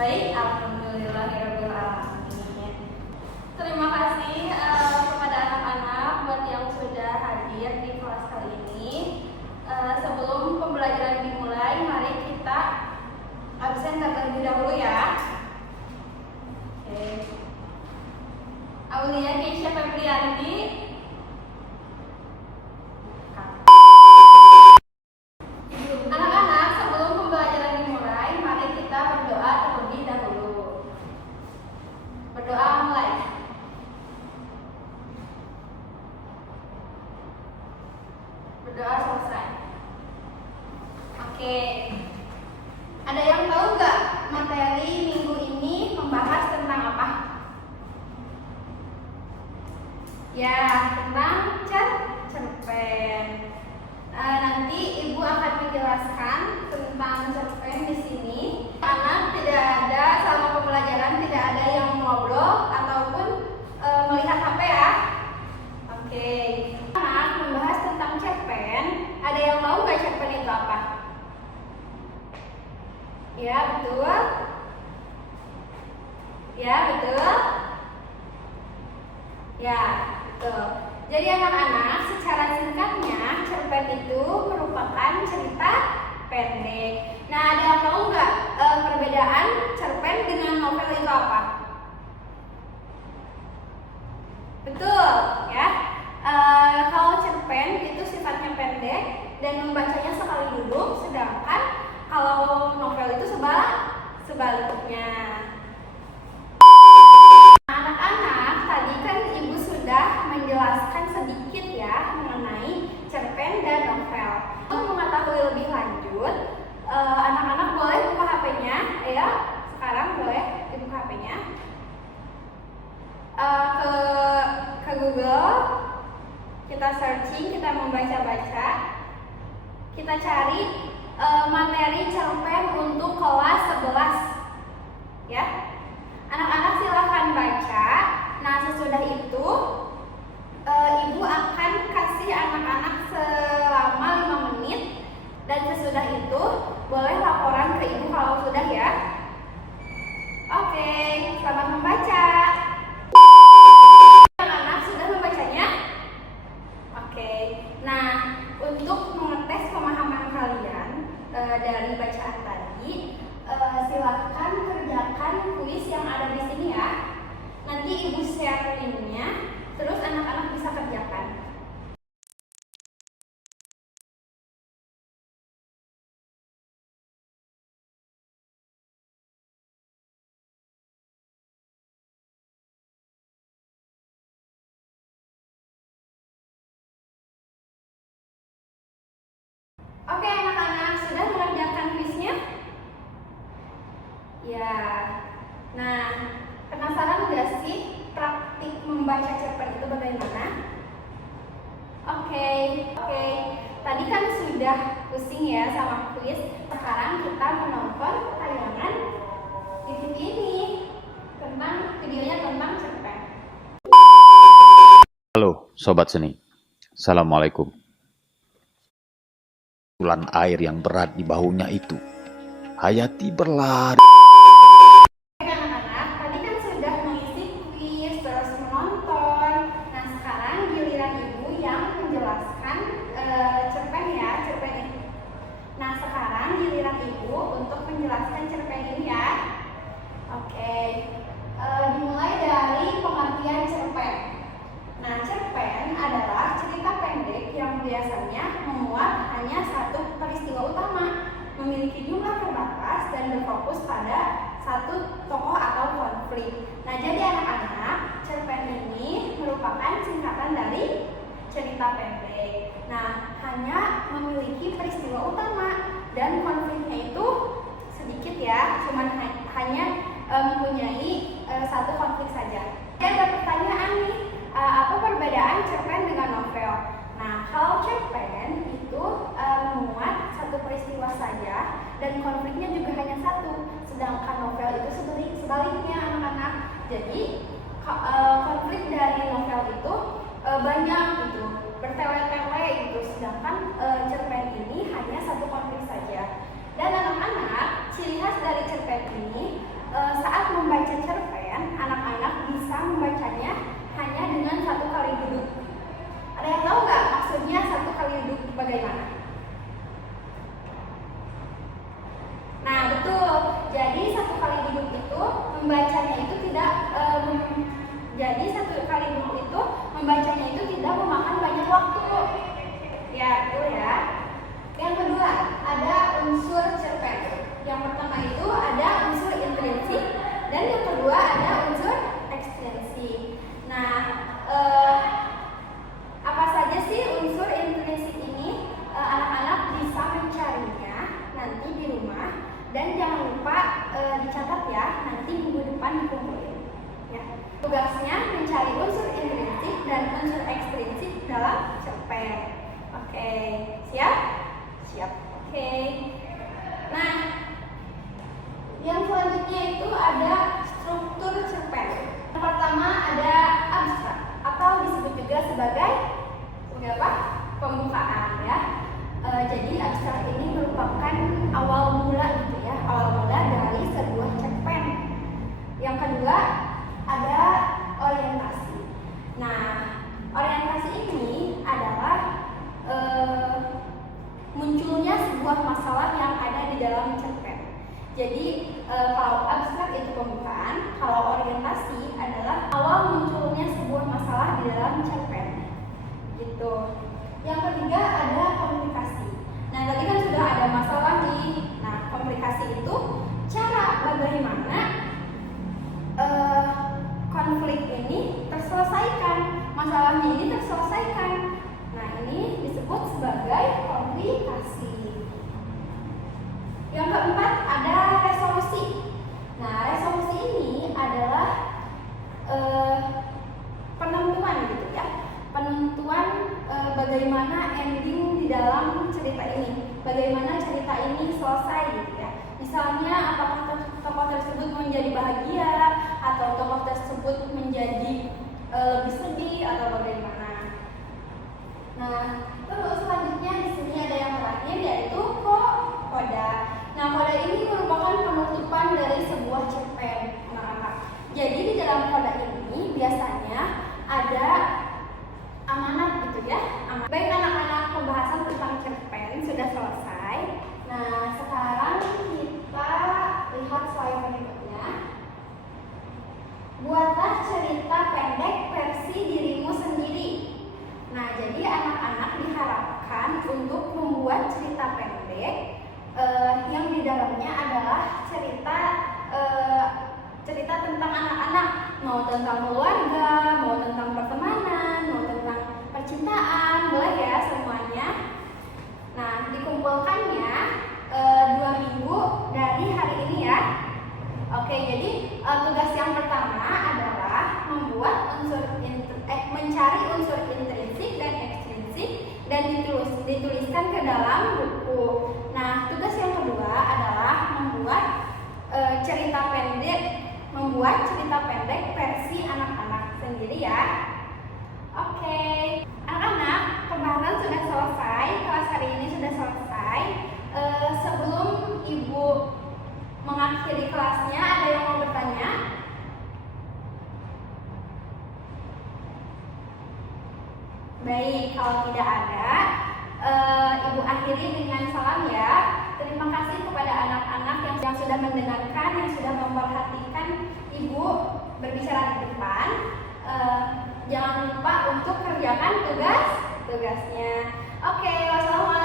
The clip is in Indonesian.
Baik, alhamdulillahirabbil alamin. Terima kasih kepada anak-anak buat yang sudah hadir di kelas kali ini. Sebelum pembelajaran dimulai, mari kita absen terlebih dahulu ya. Oke. Aulia Keisha Febrianti. Anak-anak, sebelum pembelajaran dimulai, mari kita berdoa terlebih dahulu. Berdoa mulai. Berdoa selesai. Oke. Ada yang tahu nggak materi minggu ini membahas tentang apa? Ya, tentang cerpen. Nanti ibu akan menjelaskan tentang cerpen di sini. Anak tidak ada selama pembelajaran tidak ada yang ngobrol ataupun melihat HP ya. Oke. Anak membahas tentang cerpen. Ada yang tahu nggak cerpen itu apa? Ya, betul. Ya, betul. Ya, betul. Jadi anak-anak, secara singkatnya, cerpen itu merupakan cerita pendek. Nah, ada yang tahu nggak perbedaan cerpen dengan novel itu apa? Betul, ya. Kalau cerpen itu sifatnya pendek dan membacanya sekali duduk, sedangkan kalau novel itu sebaliknya. Anak-anak, tadi kan ibu sudah menjelaskan sedikit ya mengenai cerpen dan novel. Untuk mengetahui lebih lanjut, anak-anak boleh buka HP-nya, ya. Sekarang boleh dibuka HP-nya. Ke Google, kita searching, kita membaca-baca, kita cari materi cerpen untuk kelas 11, ya. Anak-anak silahkan baca. Nah, sesudah itu ibu akan kasih anak-anak selama 5 menit, dan sesudah itu boleh laporan ke ibu kalau sudah ya. Oke, selamat membaca. Anak-anak sudah membacanya? Oke. Nah, untuk mengetes pemahaman kalian dari bacaan tadi, silahkan kerjakan kuis yang ada di sini ya. Nanti ibu share linknya, terus anak-anak bisa kerjakan. Oke anak-anak, sudah mengerjakan kuisnya? Ya. Nah, penasaran nggak sih praktik membaca cerpen itu bagaimana? Oke. Tadi kan sudah pusing ya sama kuis. Sekarang kita menonton tayangan di TV ini tentang videonya tentang cerpen. Halo Sobat Seni, Assalamualaikum. Tulan air yang berat di bahunya itu, Hayati berlari. Anak-anak, tadi kan sudah mengisi kuis, terus menonton. Nah, sekarang giliran ibu yang menjelaskan cerpen ya, cerpen ini. Nah, sekarang giliran ibu untuk menjelaskan cerpen ini ya. Oke, dimulai dari pengertian cerpen. Nah, cerpen adalah cerita pendek yang biasanya memuat hanya satu peristiwa utama, memiliki jumlah terbatas dan berfokus pada satu tokoh atau konflik. Nah, jadi anak-anak, cerpen ini merupakan singkatan dari cerita pendek. Nah, hanya memiliki peristiwa utama dan konfliknya itu sedikit ya, cuman hanya mempunyai satu konflik saja. Ada pertanyaan nih, apa perbedaan cerpen dengan novel? Nah, kalau cerpen itu memuat satu peristiwa saja dan konfliknya juga hanya satu, sedangkan novel itu sebaliknya anak-anak. Jadi konflik dari novel itu banyak gitu, bertele-tele gitu, sedangkan cerpen ini hanya satu konflik saja. Dan anak-anak, ciri khas dari cerpen ini Ya, betul ya. Yang kedua, ada unsur cerpen. Yang pertama itu ada unsur intrinsik dan yang kedua ada unsur ekstrinsik. Nah, apa saja sih unsur intrinsik ini? Anak-anak bisa mencarinya nanti di rumah dan jangan lupa dicatat ya, nanti minggu depan dikumpulin. Ya. Tugasnya mencari unsur intrinsik dan unsur ekstrinsik dalam cerpen. Oke, siap? Siap. Oke. Nah, yang selanjutnya itu ada struktur cerpen. Yang pertama ada abstrak atau disebut juga sebagai pembukaan ya. Jadi abstrak ini merupakan awal mula gitu ya, awal mula dari sebuah cerpen. Yang kedua ada orientasi. Nah, orientasi ini adalah munculnya sebuah masalah yang ada di dalam cerpen. Jadi kalau abstrak itu pembukaan, kalau orientasi adalah awal munculnya sebuah masalah di dalam cerpen. Gitu. Yang ketiga ada komunikasi. Nah, tadi kan sudah ada masalah nih. Nah, komunikasi itu cara bagaimana konflik ini terselesaikan, masalahnya ini terselesaikan. Nah, ini disebut sebagai komunikasi. Yang keempat ada resolusi. Nah, resolusi ini adalah penentuan gitu ya, penentuan bagaimana ending di dalam cerita ini, bagaimana cerita ini selesai gitu ya. Misalnya apakah tokoh tersebut menjadi bahagia atau tokoh tersebut menjadi lebih sedih atau bagaimana. Nah, terus selanjutnya di sini ada yang terakhir yaitu koda. Nah, koda ini merupakan penutupan dari sebuah cerpen, anak-anak. Jadi di dalam koda ini biasanya ada amanat gitu ya. Baik anak-anak, pembahasan tentang cerpen sudah selesai. Nah, sekarang kita lihat slide berikutnya. Buatlah cerita pendek versi dirimu sendiri. Nah, jadi anak-anak diharapkan untuk membuat cerita pendek yang di dalamnya adalah cerita tentang anak-anak, mau tentang keluarga, mau tentang pertemanan, mau tentang percintaan, boleh ya semuanya. Nah, dikumpulkannya 2 minggu dari hari ini ya. Oke, jadi tugas yang pertama adalah membuat mencari unsur intrinsik dan ekstrinsik dan dituliskan ke dalam buku. Nah, tugas yang kedua adalah membuat cerita pendek versi anak-anak sendiri ya. Oke, anak-anak, pembahasan sudah selesai, kelas hari ini sudah selesai. Sebelum Ibu mengakhiri kelasnya, ada yang mau bertanya? Baik, kalau tidak ada, Ibu akhiri dengan salam ya. Terima kasih kepada anak-anak yang sudah mendengarkan, yang sudah memperhatikan Ibu berbicara di depan. Jangan lupa untuk kerjakan tugasnya. Oke, wassalamualaikum.